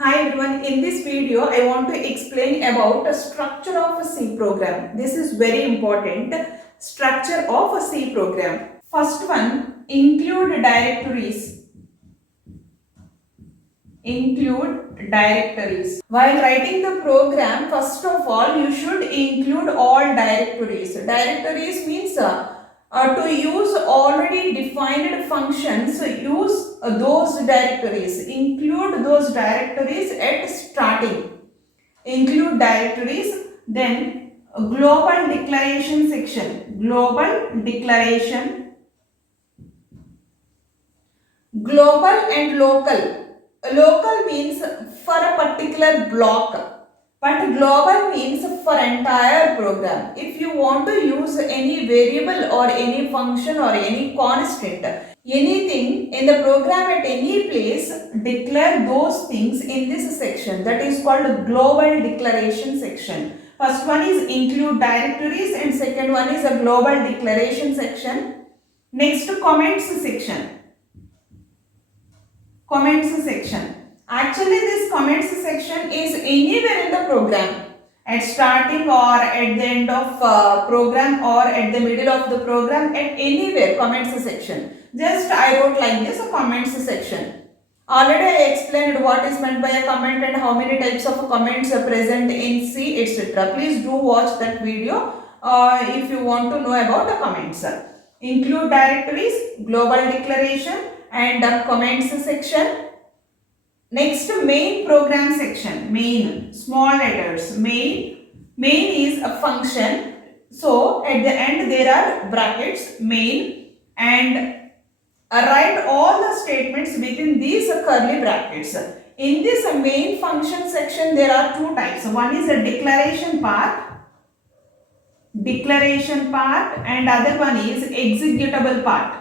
Hi everyone, in this video I want to explain about the structure of a C program. This is very important, structure of a C program. First one, include directories. Include directories. While writing the program, first of all you should include all directories. Directories means to use already defined functions, use those directories. Include those directories at starting. Include directories, then global declaration section. Global declaration, global and local. Local means for a particular block, but global means for entire program. If you want to use any variable or any function or any constant, anything in the program at any place, declare those things in this section. That is called global declaration section. First one is include directories and second one is a global declaration section. Next, comments section. Comments section. Actually, this comments section is anywhere in the program, at starting or at the end of program or at the middle of the program, at anywhere comments section. Just I wrote like this, a comments section. Already I explained what is meant by a comment and how many types of comments are present in C, etc. Please do watch that video if you want to know about the comments. Include directories, global declaration and the comments section. Next, main program section. Main, small letters. Main is a function. So at the end there are brackets, main, and write all the statements within these curly brackets. In this main function section there are two types. One is a declaration part and other one is executable part.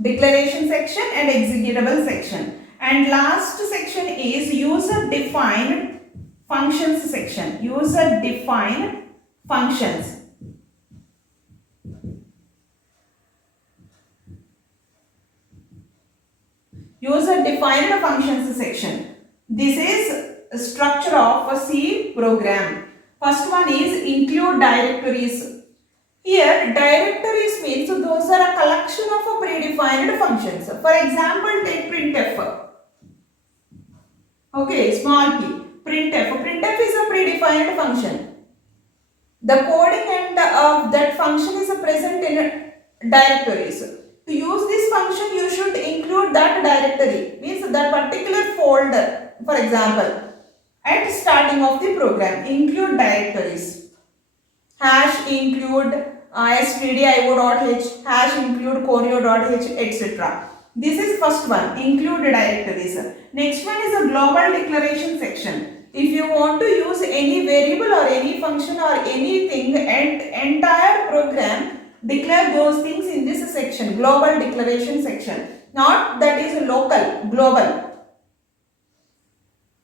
Declaration section and executable section. And last section is user defined functions section. User defined functions. User defined functions section. This is structure of a C program. First one is include directories. Here directories means those are a collection of a predefined functions. For example, take printf. Okay, small p. Printf. Printf is a predefined function. The coding and of that function is present in directories. To use this function, you should include that directory, means that particular folder. For example, at starting of the program, include directories. Hash include stdio.h, hash include conio.h, etc. This is first one, include directories. Next one is a global declaration section. If you want to use any variable or any function or anything and entire program, declare those things in this section, global declaration section. Not that is local, global.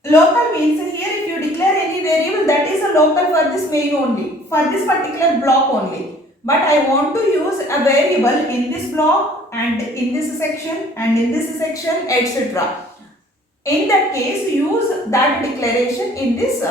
Local means here if you declare any variable, that is a local for this main only, for this particular block only. But I want to use a variable in this block and in this section and in this section, etc. In that case, use that declaration in this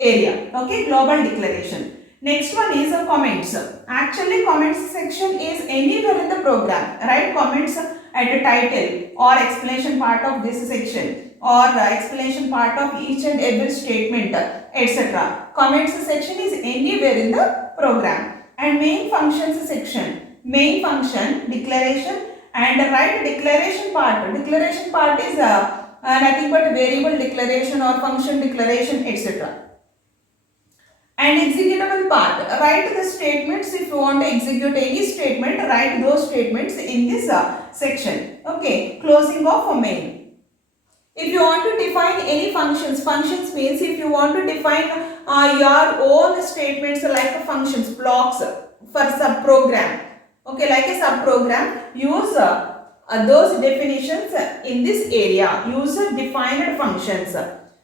area. Okay, global declaration. Next one is a comments. Actually, comments section is anywhere in the program. Write comments at the title or explanation part of this section or explanation part of each and every statement, etc. Comments section is anywhere in the program. And main functions section. Main function, declaration, and write declaration part. Declaration part is nothing but variable declaration or function declaration, etc. And executable part, write the statements. If you want to execute any statement, write those statements in this section. Okay, closing of a main. If you want to define any functions, functions means if you want to define your own statements like functions, blocks for sub-program. Okay, like a sub-program, use those definitions in this area, user defined functions.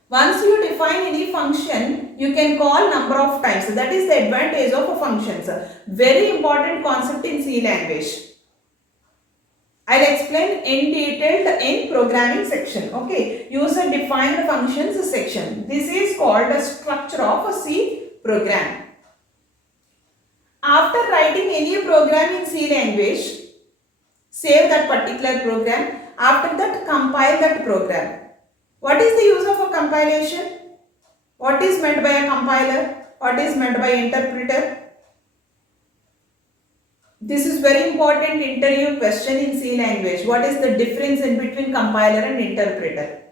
Once you define any function, you can call number of times. That is the advantage of functions. Very important concept in C language. I'll explain in detail in programming section. Okay, user defined functions section. This is called the structure of a C program. After writing any program in C language, save that particular program. After that, compile that program. What is the use of a compilation? What is meant by a compiler? What is meant by interpreter? This is very important interview question in C language. What is the difference in between compiler and interpreter?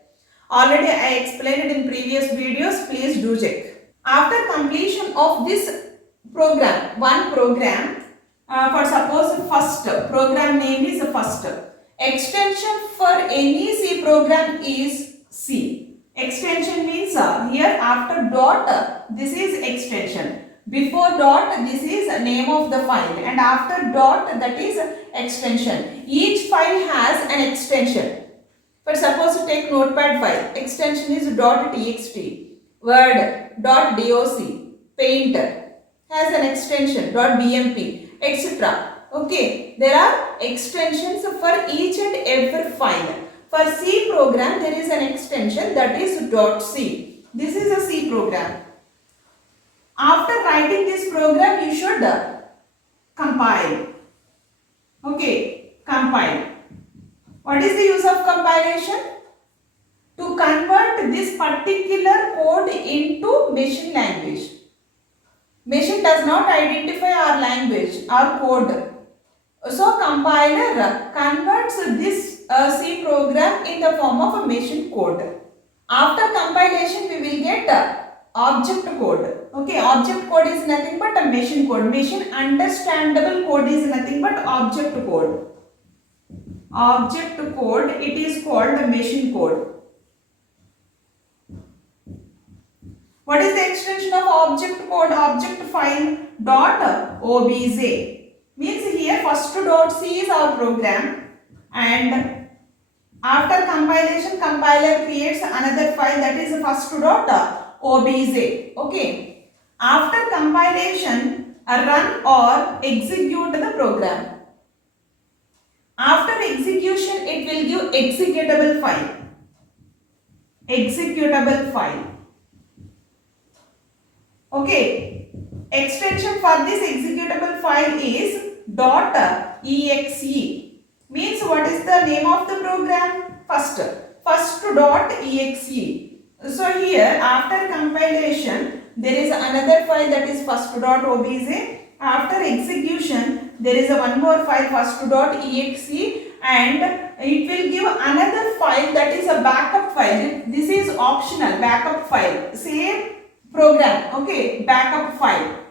Already I explained it in previous videos. Please do check. After completion of this program, one program, for suppose first program name is first. Extension for any C program is C. Extension means here after dot this is extension. Before dot this is name of the file, and after dot that is extension. Each file has an extension. For suppose you take notepad file, extension is .txt, word, .doc, paint has an extension, .bmp, etc. Okay, there are extensions for each and every file. For C program there is an extension that is .c. This is a C program. After writing this program you should compile. Okay, compile. What is the use of compilation? To convert this particular code into machine language. Machine does not identify our language, our code. So compiler converts this C program in the form of a machine code. After compilation we will get object code. Okay, object code is nothing but a machine code. Machine understandable code is nothing but object code. Object code, it is called the machine code. What is the extension of object code? Object file dot obj. Means here first dot C is our program, and after compilation compiler creates another file that is first dot obj. Okay. After compilation run or execute the program. After execution it will give executable file. Executable file. Okay. Extension for this executable file is .exe. Means what is the name of the program? First .exe. So here after compilation there is another file that is first.obj. After execution there is a one more file first.exe, and it will give another file that is a backup file. This is optional, backup file. Same program. Okay, backup file.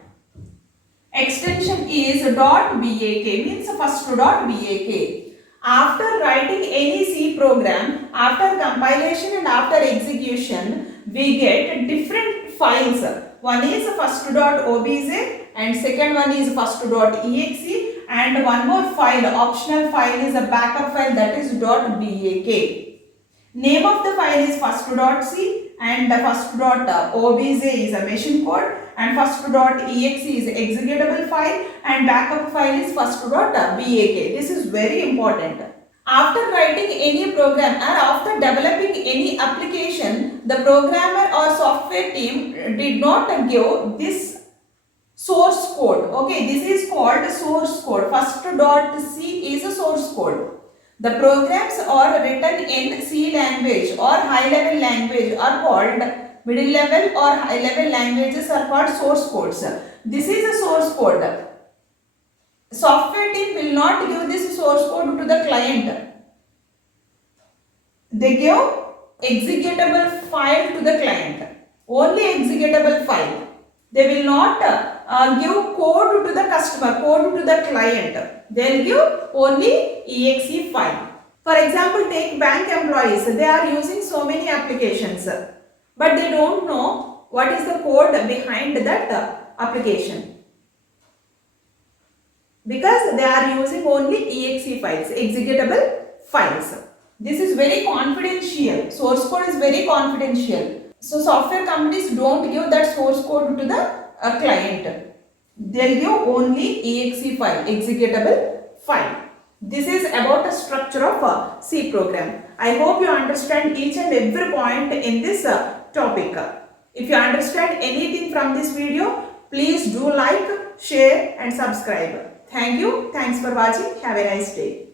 Extension is .bak, means first.bak. After writing any C program, after compilation and after execution, we get different files. One is first.obj and second one is first.exe, and one more file, optional file, is a backup file that is .bak. Name of the file is first.c and the first.obj is a machine code, and first.exe is executable file, and backup file is first.bak. This is very important. After writing any program or after developing any application, the programmer or software team did not give this source code. Okay, this is called source code. First.c is a source code. The programs are written in C language or high level language are called middle level, or high level languages are called source codes. This is a source code. Software team will not give this source code to the client. They give executable file to the client. Only executable file. They will not give code to the customer, code to the client. They will give only exe file. For example, take bank employees. They are using so many applications, but they don't know what is the code behind that application, because they are using only exe files, executable files. This is very confidential. Source code is very confidential. So software companies don't give that source code to the client. They'll give only exe file, executable file. This is about the structure of a C program. I hope you understand each and every point in this topic. If you understand anything from this video, please do like, share and subscribe. Thank you. Thanks for watching. Have a nice day.